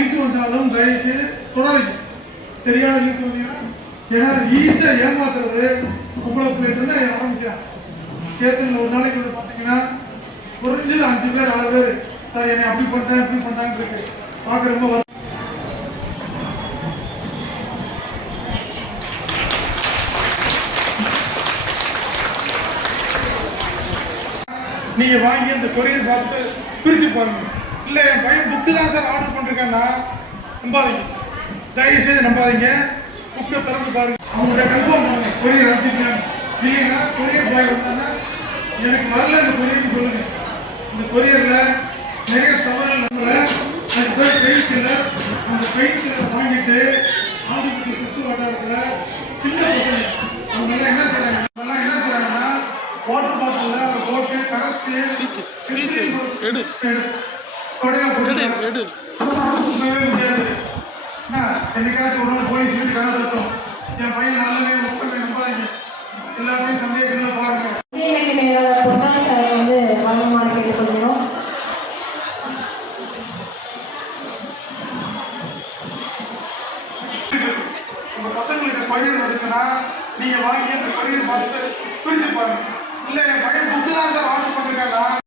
வந்தாலும் தயவுசெய்து தொடாதீங்க. தெரியாது சொன்னீங்கன்னா ஏன்னா ஈஸியாக ஏமாத்துறது உங்களை போயிட்டு இருந்தா ஆரம்பிக்கிறாங்க. ஸ்டேஷனில் ஒரு நாளைக்கு வந்து பார்த்தீங்கன்னா குறைஞ்சது 5 பேர் 6 பேர் சார் என்னை அப்படி பண்ணிட்டேன் இப்படி பண்ணிட்டான்னு இருக்கு. பார்க்க ரொம்ப நீங்க வாங்கி அந்த கொரியர் பார்த்து பிரிச்சு பாருங்க. இல்லை என் பையன் புக்கு தான் சார் ஆர்டர் பண்ணிருக்கேன்னா நம்பாதீங்க, தயவு செய்து நம்பாதீங்க. புக்கை திறந்து பாருங்க, அவங்களோட கன்ஃபார்ம் பண்ணுங்க கொரியர் அனுப்பிச்சிருக்காங்க. இல்லைன்னா கொரியர் பாய் வந்தாங்கன்னா எனக்கு வரல இந்த கொரியர்னு சொல்லுங்க. இந்த கொரியர்ல நிறைய தவறுகள் நம்மள அது போய் பெயிண்டில் அந்த பெயிண்டில் வாங்கிட்டு ஆதிக்கு சுற்று வட்டாரத்தில் சின்ன பசங்க அவங்க என்ன செய்றாங்கன்னா வாட்டர் பாட்டில் போட்டு கரைச்சி என்னைக்காச்சும் ஒரு நாள் போலீஸ் வீட்டு கதை தட்டும். என் பையன் நல்லாவே மக்கள் நம்பாதீங்க, எல்லாமே சந்தேகங்கள பாருங்க. உங்க பசங்களுக்கு பயிர் இருக்குன்னா நீங்க வாங்கி அந்த பயிர் பார்த்து பிரிச்சு பாருங்க. இல்லை என் பையன்